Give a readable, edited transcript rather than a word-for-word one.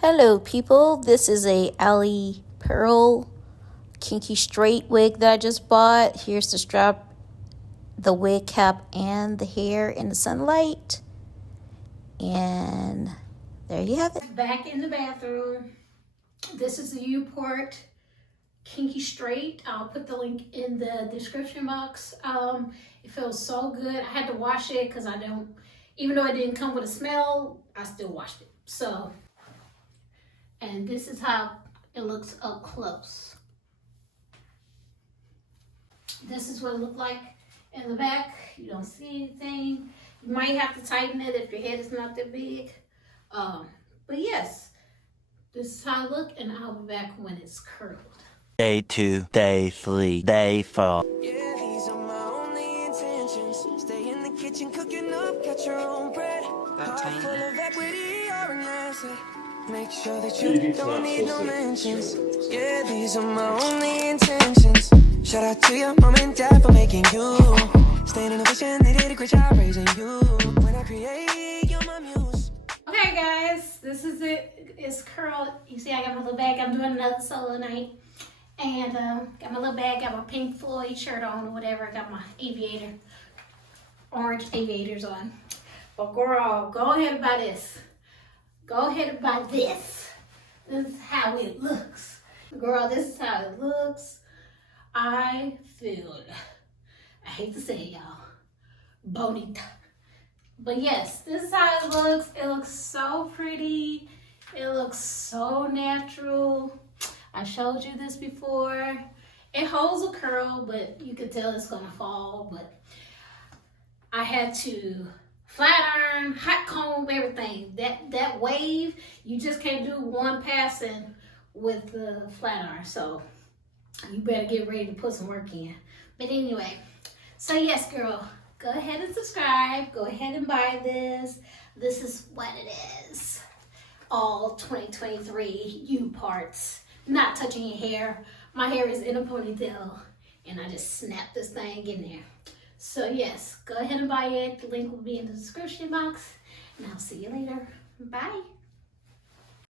Hello people, this is a Alley Pearl Kinky straight wig that I just bought. Here's the strap, the wig cap, and the hair in the sunlight. And there you have it. Back in the bathroom. This is the U-Port Kinky straight. I'll put the link in the description box. It feels so good. I had to wash it because even though it didn't come with a smell, I still washed it. So, and this is how it looks up close. This is what it looked like in the back. You don't see anything. You might have to tighten it if your head is not that big. But yes, this is how I look, and I'll be back when it's curled. Day 2, day 3, day 4. Yeah, these are my only intentions. Stay in the kitchen cooking up, got your own bread. Heart full of equity, you're an asset. Make sure that you don't need no mentions. Yeah, these are my only intentions. Shout out to your mom and dad for making you. Staying in the vision, they did a great job raising you. When I create, you're my muse. Okay guys, this is it. It's curled. You see I got my little bag. I'm doing another solo night. And got my little bag, got my Pink Floyd shirt on or whatever. Got my orange aviators on. But girl, go ahead and buy this. Go ahead and buy this. This is how it looks. Girl, this is how it looks. I hate to say it, y'all, bonita. But yes, this is how it looks. It looks so pretty. It looks so natural. I showed you this before. It holds a curl, but you can tell it's gonna fall. But I had to flat iron, hot comb, everything. That wave, you just can't do one passing with the flat iron. So you better get ready to put some work in. But anyway, so yes, girl, go ahead and subscribe. Go ahead and buy this. This is what it is. All 2023 U-Parts. Not touching your hair. My hair is in a ponytail and I just snap this thing in there. So yes, go ahead and buy it. The link will be in the description box and I'll see you later. Bye.